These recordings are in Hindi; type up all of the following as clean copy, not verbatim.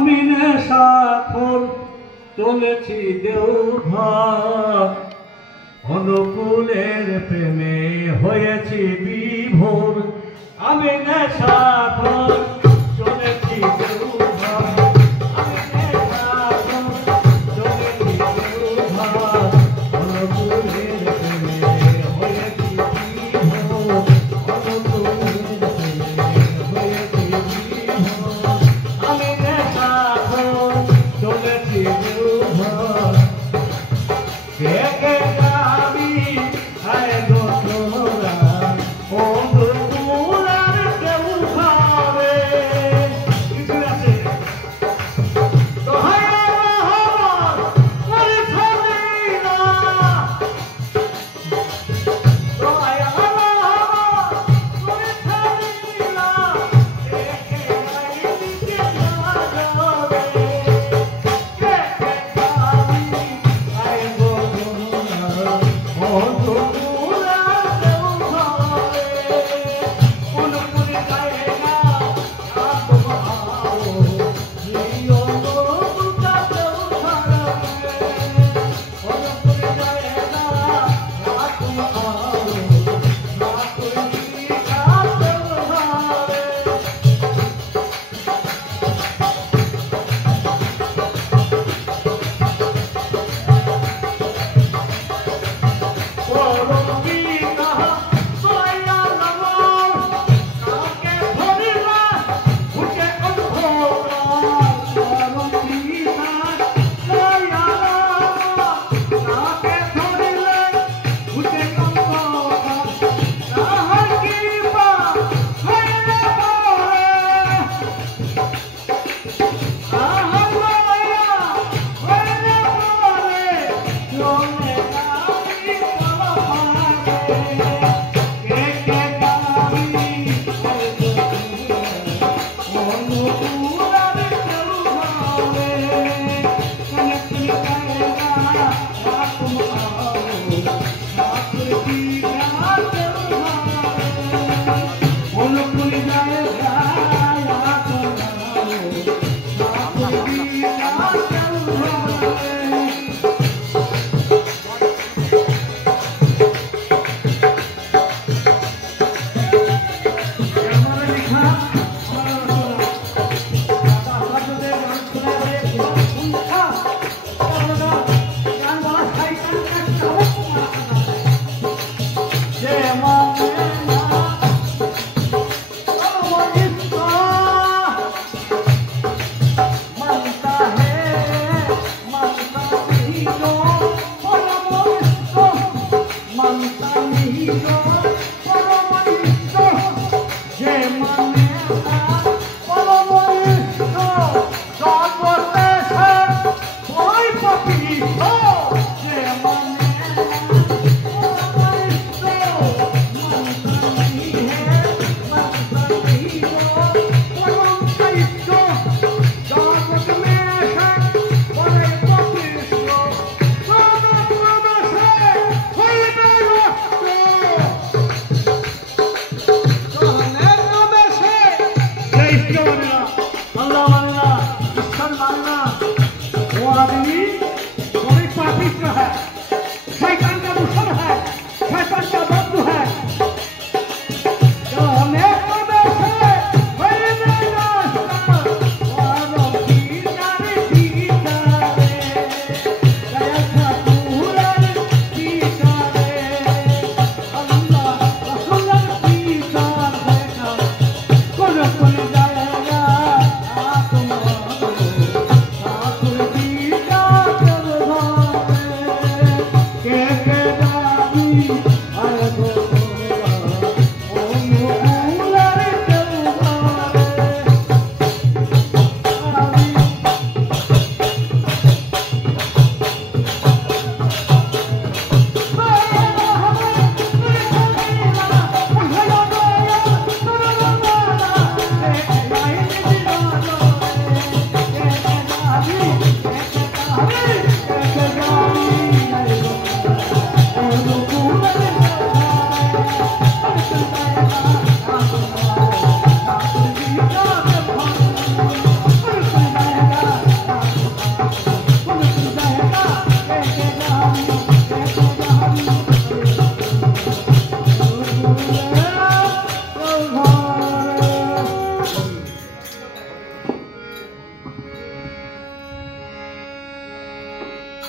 আমি নেশাখোর চলেছি দেওঘর, অনুকূলের প্রেমে হয়েছি বিভোর। আমি নেশাখোর চলেছি দেওঘর, আমি নেশাখোর চলেছি দেওঘর, অনুকূলের প্রেমে হয়েছি বিভোর, অনুকূলের প্রেমে হয়েছি বিভোর। আমি নেশাখোর চলেছি দেওঘর, কে কে যাবি আয় গো তোরা, অনুকূলের দেওঘরে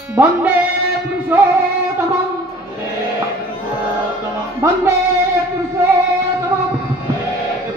वंदे पुरुषोत्तमं वंदे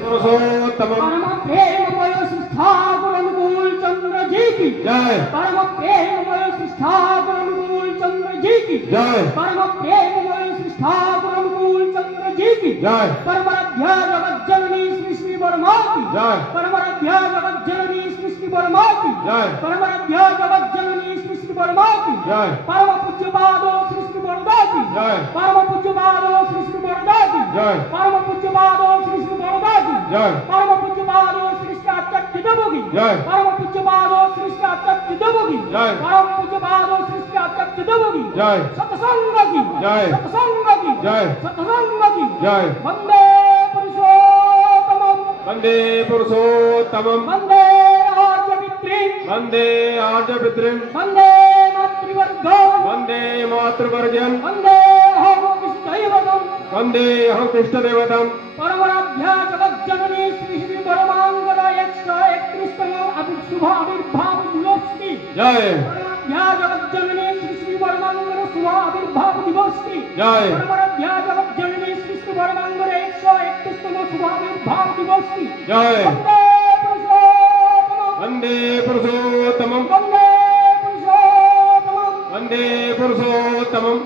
पुरुषोत्तमं परम प्रेममय ठाकुर अनुकूल चंद्र जी की जय। परम प्रेममय ठाकुर अनुकूल चंद्र जी की जय। परम प्रेममय ठाकुर अनुकूल चंद्र जी की जय। परमाराध्या जगत जननी श्री श्री वर्मा की जय। परमाराध्या जगत जननी श्री श्री वर्मा की जय। परमाराध्या जगत जननी श्री श्री वर्मा की जय। परम पूज्य पादो श्री श्री वरदा की जय। परम पूज्य पादो श्री श्री वरदा की जय। परम पूज्य पादो श्री श्री वरदा की जय। परम पूज्य पादो श्री श्री आचार्य देवोगी जय। परम पूज्य पादो श्री श्री आचार्य देवोगी जय। परम पूज्य पादो श्री श्री आचार्य देवोगी जय। सत्संग की जय। सत्संग की जय। सत्संग की जय। वंदे पुरुषोत्तमं वंदे पुरुषोत्तमं वंदे आर्यपितृं वंदे आर्यपितृं वंदे मातृवर्गं वंदे मातृवर्गं वंदे अहं कृष्णदैवतं वंदे अहं कृष्णदेवतं परमाराध्या जगज्जननी श्री श्री परमांगर 131तम शुभ आविर्भाव दिवस की जय। परमाराध्या जगज्जननी श्री श्री परमांगर शुभ आविर्भाव दिवस की जय। परमाराध्या जगज्जननी श्री श्री परमांगर 131तम शुभ आविर्भाव दिवस की जय। वंदे पुरुषोत्तमं वंदे पुरुषोत्तमं वंदे पुरुषोत्तमं वंदे पुरुषोत्तमं